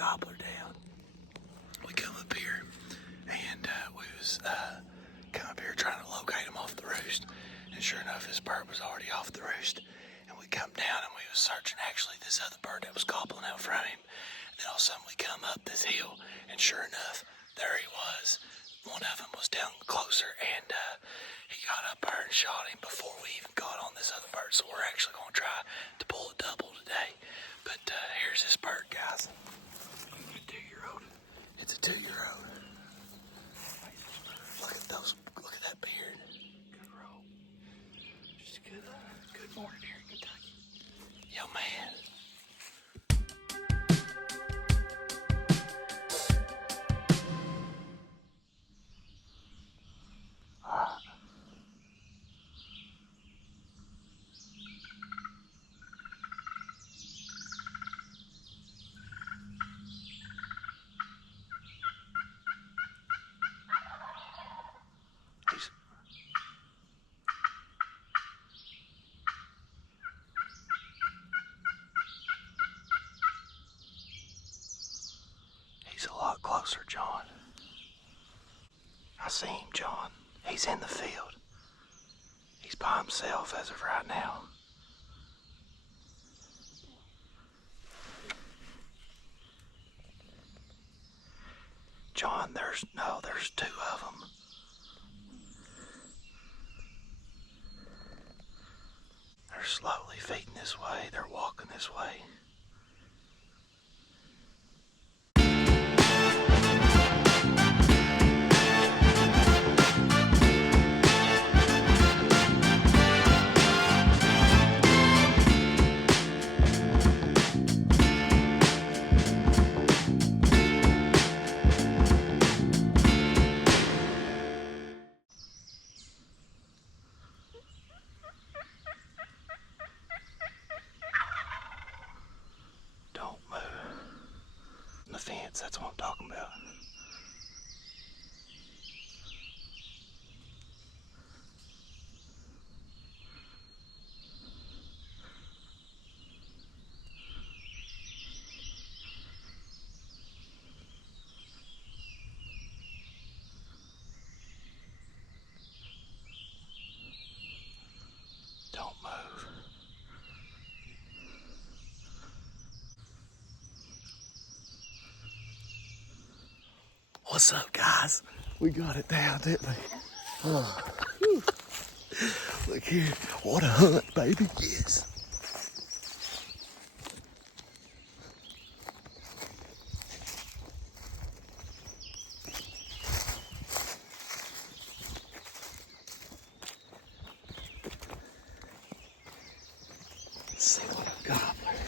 Gobbler down. We come up here, and we was come up here trying to locate him off the roost. And sure enough, his bird was already off the roost. And we come down and we was searching actually this other bird that was gobbling out from him. And then all of a sudden we come up this hill, and sure enough, there he was. One of them was down closer, and he got up there and shot him before we even got on this other bird. So we're actually going to try to pull a double today. But here's this bird, guys. A 2-year-old. It's a 2-year-old. Look at those. Look at that beard. Good roll. Just good morning here in Kentucky. Yo, man. He's a lot closer, John. I see him, John. He's in the field. He's by himself as of right now. John, there's 2 of them. They're slowly feeding this way. They're walking this way. Fence, that's what I'm talking about. Don't move. What's up, guys? We got it down, didn't we? Oh. Look here. What a hunt, baby. Yes. Let's see what a gobbler.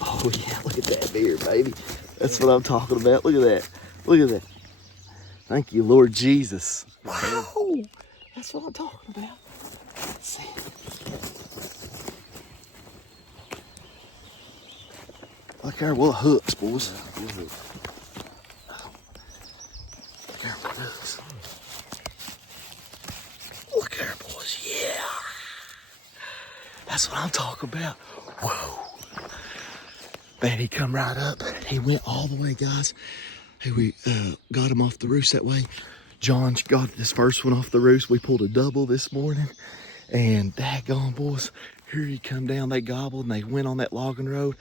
Oh, yeah. Look at that deer, baby. That's what I'm talking about. Look at that. Look at that. Thank you, Lord Jesus. Wow. That's what I'm talking about. Let's see. Look there, what hooks, boys. Look there, what hooks. Look there, boys. Yeah. That's what I'm talking about. Whoa. Man, he come right up. He went all the way, guys. We got him off the roost that way. John got this first one off the roost. We pulled a double this morning. And daggone, boys, here he come down. They gobbled and they went on that logging road.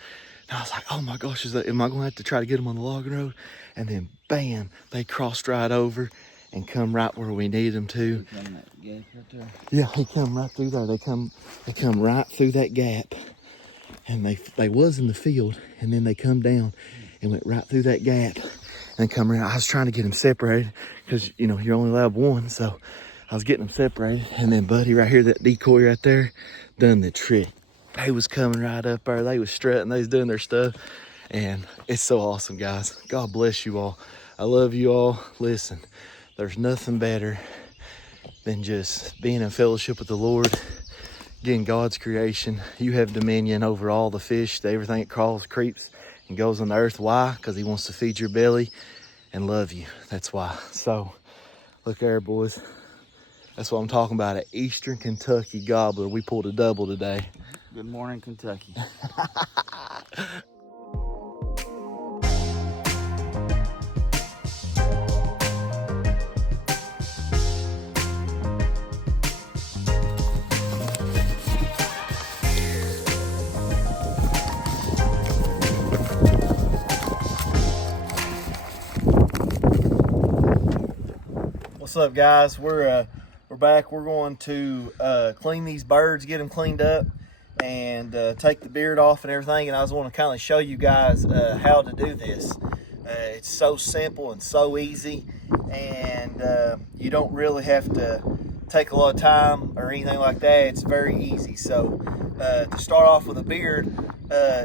And I was like, oh my gosh, am I going to have to try to get them on the logging road? And then, bam, they crossed right over and come right where we need them to. Yeah, he come right through there. They come right through that gap. And they was in the field, and then they come down and went right through that gap and come around. I was trying to get them separated because, you know, you're only allowed one. So I was getting them separated. And then Buddy right here, that decoy right there, done the trick. They was coming right up there. They was strutting. They was doing their stuff. And it's so awesome, guys. God bless you all. I love you all. Listen, there's nothing better than just being in fellowship with the Lord. Again, God's creation. You have dominion over all the fish, everything that crawls, creeps, and goes on the earth. Why? Because he wants to feed your belly and love you. That's why. So, look there, boys. That's what I'm talking about. At Eastern Kentucky Gobbler. We pulled a double today. Good morning, Kentucky. What's up, guys? We're back. We're going to clean these birds, get them cleaned up, and take the beard off and everything. And I just want to kind of show you guys how to do this. It's so simple and so easy, and you don't really have to take a lot of time or anything like that. It's very easy. So to start off with a beard,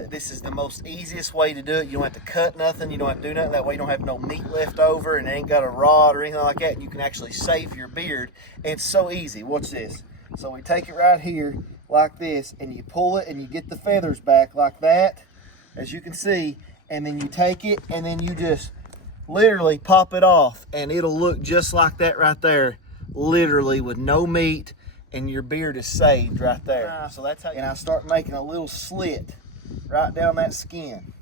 this is the most easiest way to do it. You don't have to cut nothing. You don't have to do nothing. That way you don't have no meat left over and it ain't got a rod or anything like that. And you can actually save your beard. And it's so easy. Watch this. So we take it right here like this, and you pull it and you get the feathers back like that, as you can see. And then you take it and then you just literally pop it off, and it'll look just like that right there, literally with no meat, and your beard is saved right there. So that's how. And I start making a little slit right down that skin,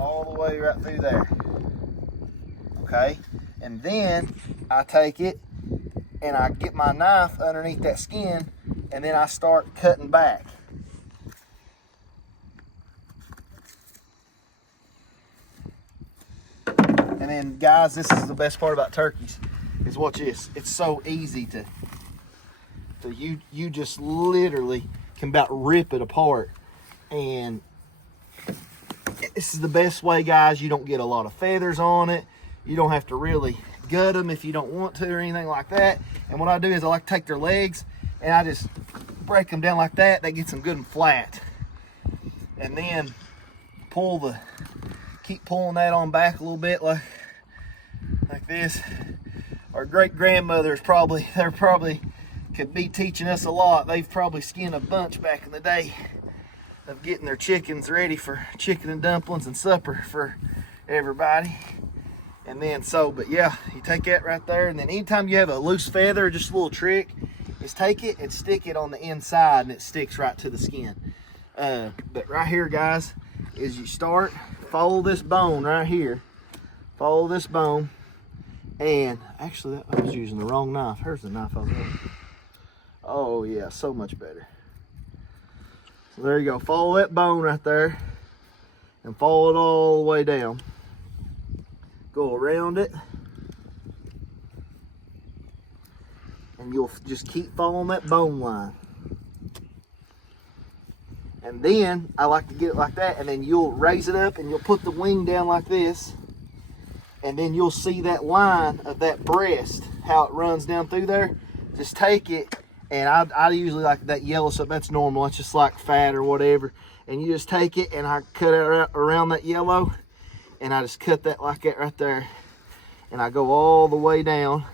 all the way right through there. Okay, and then I take it and I get my knife underneath that skin, and then I start cutting back. And then, guys, this is the best part about turkeys, is watch this. It's so easy to you just literally can about rip it apart. And this is the best way, guys. You don't get a lot of feathers on it. You don't have to really gut them if you don't want to or anything like that. And what I do is I like to take their legs and I just break them down like that. That gets them good and flat. And then keep pulling that on back a little bit like this. Our great grandmothers probably could be teaching us a lot. They've probably skinned a bunch back in the day of getting their chickens ready for chicken and dumplings and supper for everybody. And then but yeah, you take that right there, and then anytime you have a loose feather, just a little trick is take it and stick it on the inside, and it sticks right to the skin. But right here, guys, is you follow this bone right here. Follow this bone. And actually, I was using the wrong knife. Here's the knife I was using. Oh yeah, so much better. So there you go. Follow that bone right there and follow it all the way down. Go around it. And you'll just keep following that bone line. And then I like to get it like that, and then you'll raise it up and you'll put the wing down like this, and then you'll see that line of that breast, how it runs down through there. Just take it, and I usually like that yellow stuff. That's normal. It's just like fat or whatever. And you just take it, and I cut it around that yellow, and I just cut that like that right there, and I go all the way down.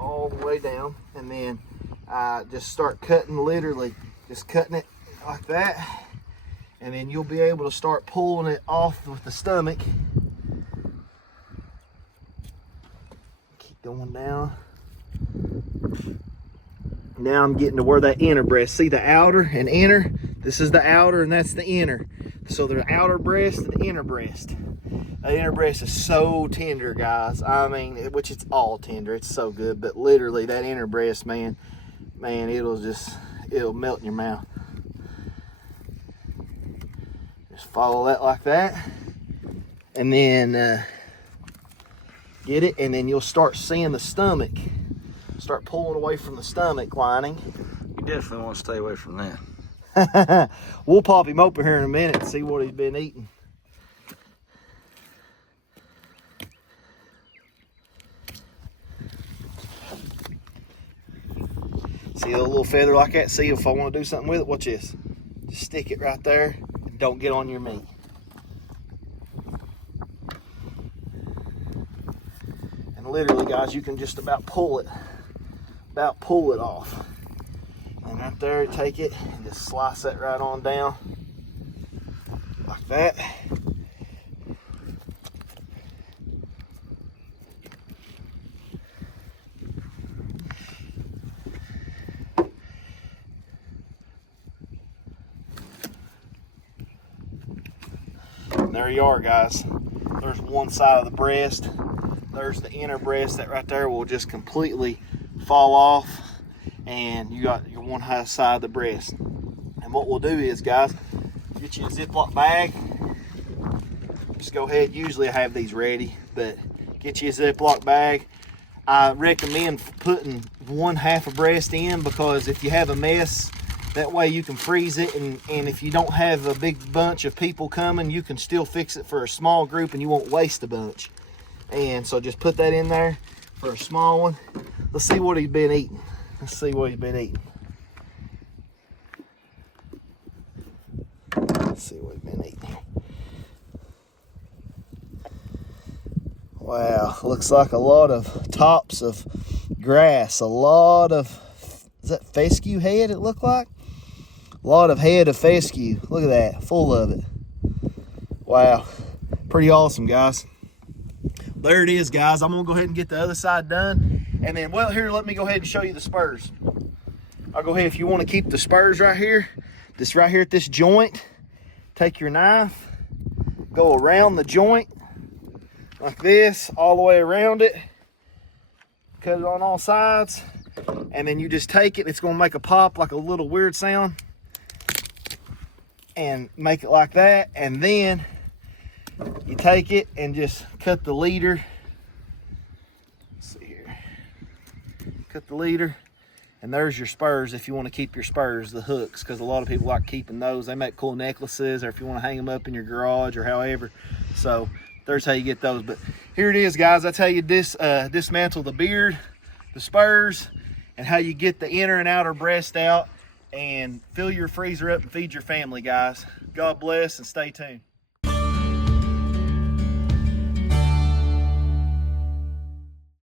All the way down, and then I just start cutting, literally just cutting it like that, and then you'll be able to start pulling it off with the stomach. Keep going down. Now I'm getting to where that inner breast, see the outer and inner, this is the outer and that's the inner. So the outer breast and the inner breast. The inner breast is so tender, guys. I mean, which it's all tender. It's so good. But literally, that inner breast, man, it'll melt in your mouth. Just follow that like that. And then get it. And then you'll start seeing the stomach. Start pulling away from the stomach lining. You definitely want to stay away from that. We'll pop him open here in a minute and see what he's been eating. See a little feather like that? See, if I want to do something with it, watch this. Just stick it right there and don't get on your meat. And literally, guys, you can just about pull it off. And right there, take it and just slice that right on down like that. there you are, guys. There's one side of the breast. There's the inner breast. That right there will just completely fall off, and you got your one side of the breast. And what we'll do is, guys, get you a Ziploc bag. Just go ahead. Usually I have these ready, but get you a Ziploc bag. I recommend putting one half a breast in, because if you have a mess, that way you can freeze it, and if you don't have a big bunch of people coming, you can still fix it for a small group and you won't waste a bunch. And so just put that in there for a small one. Let's see what he's been eating. Let's see what he's been eating. Let's see what he's been eating. Wow, looks like a lot of tops of grass. A lot of, is that fescue head it looked like? A lot of head of fescue. Look at that, full of it. Wow, pretty awesome, guys. There it is, guys. I'm gonna go ahead and get the other side done. And then, well, here, let me go ahead and show you the spurs. I'll go ahead, if you wanna keep the spurs right here, this right here at this joint, take your knife, go around the joint, like this, all the way around it, cut it on all sides, and then you just take it. It's gonna make a pop, like a little weird sound, and make it like that. And then you take it and just cut the leader. Let's see here. Cut the leader, and there's your spurs if you want to keep your spurs, the hooks, because a lot of people like keeping those. They make cool necklaces, or if you want to hang them up in your garage or however. So there's how you get those. But here it is, guys. That's how you dismantle the beard, the spurs, and how you get the inner and outer breast out, and fill your freezer up and feed your family, guys. God bless, and stay tuned.